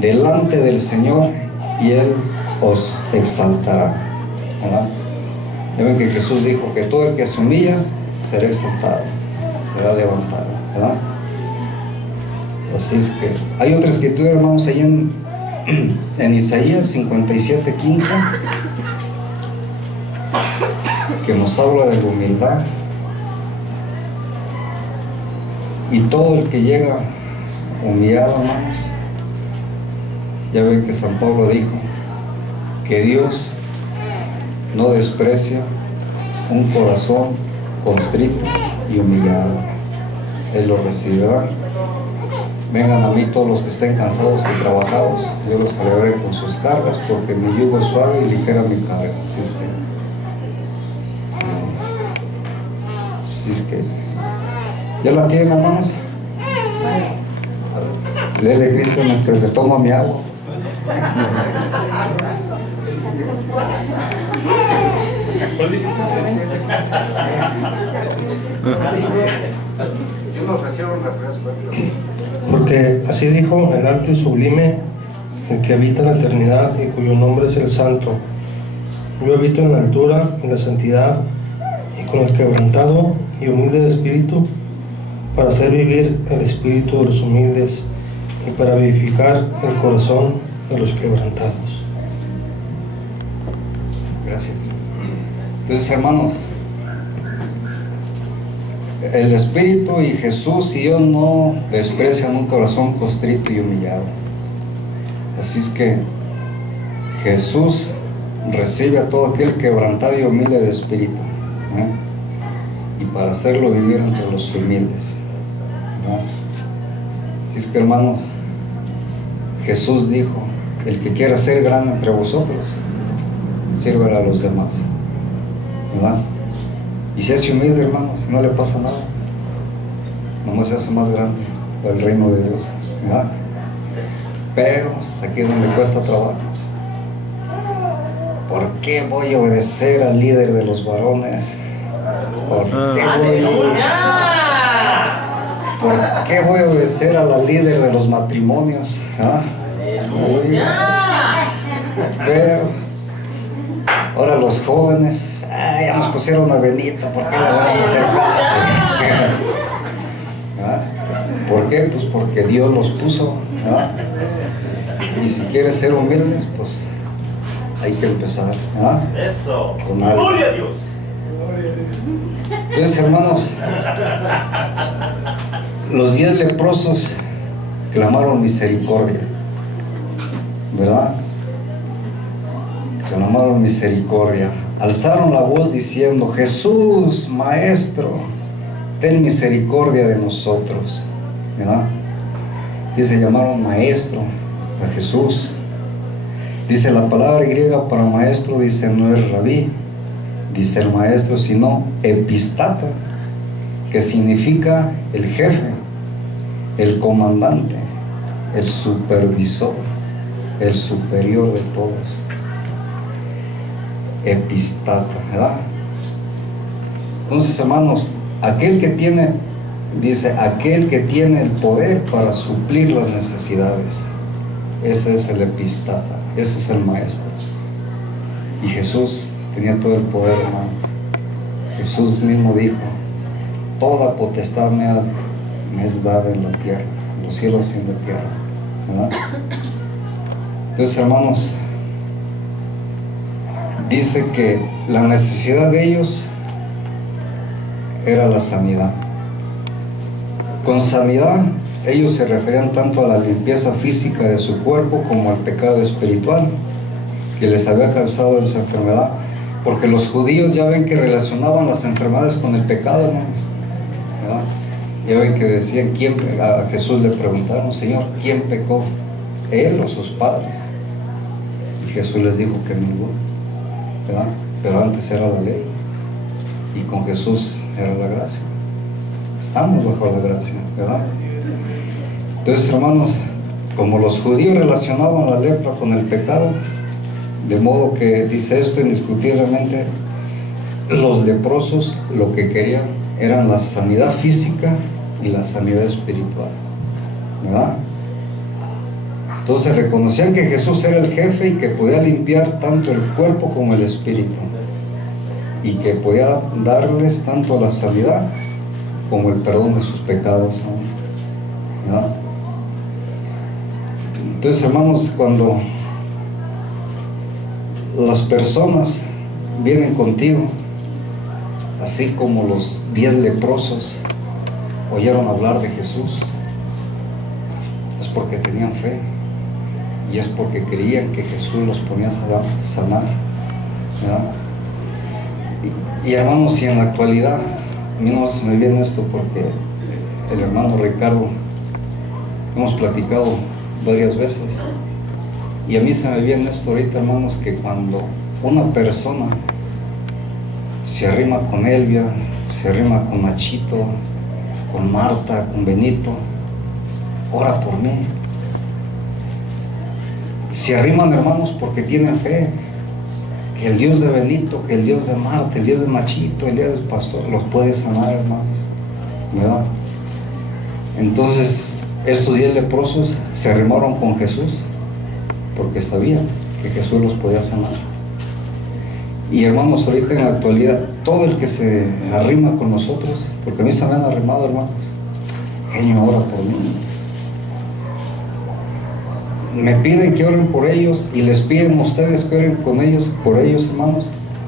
delante del Señor y Él os exaltará, ¿verdad? Ya ven que Jesús dijo que todo el que se humilla será exaltado, será levantado, ¿verdad? Así es que hay otra escritura, hermanos, ahí en Isaías 57:15, que nos habla de la humildad. Y todo el que llega humillado, hermanos, ya ven que San Pablo dijo que Dios no desprecia un corazón constrito y humillado. Él lo recibirá. Vengan a mí todos los que estén cansados y trabajados, yo los aliviaré con sus cargas, porque mi yugo es suave y ligera mi carga. Así es que ¿ya la tienen, hermanos? Léele Cristo mientras le toma mi agua. Si me ofrecieron un refresco. Porque así dijo el alto y sublime, el que habita en la eternidad y cuyo nombre es el Santo. Yo habito en la altura, en la santidad y con el quebrantado y humilde de espíritu, para hacer vivir el espíritu de los humildes y para vivificar el corazón de los quebrantados. Gracias. Entonces, hermanos, el Espíritu y Jesús y Dios no desprecian un corazón constrito y humillado. Así es que Jesús recibe a todo aquel quebrantado y humilde de espíritu, ¿eh? Y para hacerlo vivir entre los humildes, ¿no? Así es que, hermanos, Jesús dijo: el que quiera ser grande entre vosotros, sírvale a los demás, ¿verdad? Y si es humilde, hermanos, no le pasa nada, nomás se hace más grande el reino de Dios, ¿verdad? Pero aquí es donde cuesta trabajo. ¿Por qué voy a obedecer al líder de los varones? ¿Por qué voy a obedecer a la líder de los matrimonios? ¿Ah? Pero ahora los jóvenes, ya nos pusieron una Benita, ¿por qué le vamos a hacer caso? ¿Ah? ¿Por qué? Pues porque Dios los puso, ¿ah? Y si quieres ser humildes, pues hay que empezar, ¿ah? Eso. Con algo. Gloria a Dios. Entonces, hermanos, los 10 leprosos clamaron misericordia, ¿verdad? Clamaron misericordia, alzaron la voz diciendo: Jesús, Maestro, ten misericordia de nosotros, ¿verdad? Y se llamaron Maestro a Jesús. Dice la palabra griega para maestro, dice, no es rabí, dice el maestro, sino epistata, que significa el jefe, el comandante, el supervisor, el superior de todos. Epistata, ¿verdad? Entonces, hermanos, aquel que tiene, dice, aquel que tiene el poder para suplir las necesidades, ese es el epistata, ese es el maestro. Y Jesús tenía todo el poder, hermano. Jesús mismo dijo: toda potestad me es dada en la tierra, en los cielos y en la tierra, ¿verdad? Entonces, hermanos, dice que la necesidad de ellos era la sanidad. Con sanidad ellos se referían tanto a la limpieza física de su cuerpo como al pecado espiritual que les había causado esa enfermedad, porque los judíos ya ven que relacionaban las enfermedades con el pecado, hermanos, ¿verdad? Ya ven que decían, a Jesús le preguntaron: Señor, ¿quién pecó, él o sus padres? Y Jesús les dijo que ninguno, ¿verdad? Pero antes era la ley y con Jesús era la gracia. Estamos bajo la gracia, ¿verdad? Entonces, hermanos, como los judíos relacionaban la lepra con el pecado, de modo que dice esto indiscutiblemente, los leprosos lo que querían eran la sanidad física y la sanidad espiritual, ¿verdad? Entonces reconocían que Jesús era el jefe y que podía limpiar tanto el cuerpo como el espíritu, y que podía darles tanto la sanidad como el perdón de sus pecados, ¿verdad? Entonces, hermanos, cuando las personas vienen contigo, así como los 10 leprosos oyeron hablar de Jesús, es porque tenían fe y es porque creían que Jesús los ponía a sanar, ¿verdad? Y hermanos, y en la actualidad, a mí no se me viene esto porque el hermano Ricardo, hemos platicado varias veces, y a mí se me viene esto ahorita, hermanos, que cuando una persona se arrima con Elvia, se arrima con Nachito, con Marta, con Benito, ora por mí. Se arriman, hermanos, porque tienen fe que el Dios de Benito, que el Dios de Marta, el Dios de Nachito, el Dios del pastor los puede sanar, hermanos, ¿verdad? Entonces estos 10 leprosos se arrimaron con Jesús porque sabían que Jesús los podía sanar. Y hermanos, ahorita en la actualidad, todo el que se arrima con nosotros, porque a mí se me han arrimado, hermanos, genio, ora por mí. Me piden que oren por ellos y les piden a ustedes que oren con ellos, por ellos, hermanos,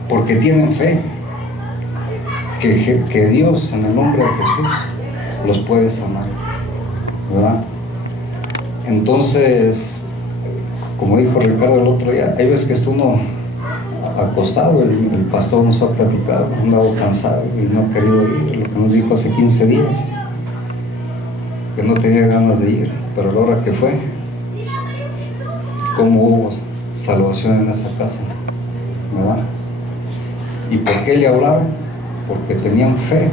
porque tienen fe que Dios, en el nombre de Jesús, los puede sanar, ¿verdad? Entonces, como dijo Ricardo el otro día, hay veces que está uno acostado, el pastor nos ha platicado, ha andado cansado y no ha querido ir, lo que nos dijo hace 15 días, que no tenía ganas de ir, pero a la hora que fue, cómo hubo salvación en esa casa, ¿verdad? ¿Y por qué le hablaron? Porque tenían fe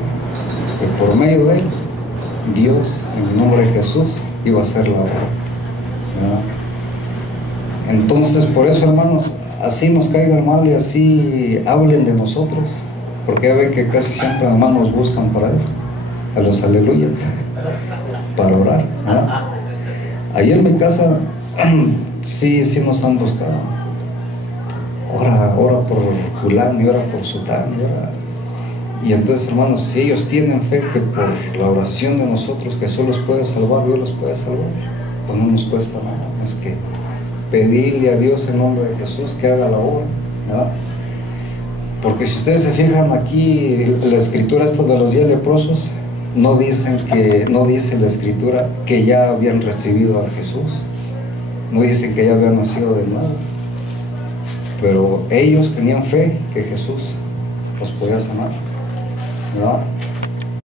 que por medio de él, Dios, en el nombre de Jesús, iba a hacer la obra, ¿verdad? Entonces, por eso, hermanos, así nos caiga el mal y así hablen de nosotros, porque ya ven que casi siempre, hermanos, buscan para eso, a los aleluyas, para orar, ¿verdad? Ahí en mi casa sí nos han buscado. Ora por fulano y ora por sutano, y entonces, hermanos, si ellos tienen fe que por la oración de nosotros Jesús los puede salvar, Dios los puede salvar, pues no nos cuesta nada más que pedirle a Dios en nombre de Jesús que haga la obra, ¿verdad? Porque si ustedes se fijan aquí, la escritura esta de los 10 leprosos, no dice la escritura que ya habían recibido a Jesús, no dicen que ya habían nacido de nuevo, pero ellos tenían fe que Jesús los podía sanar, ¿verdad?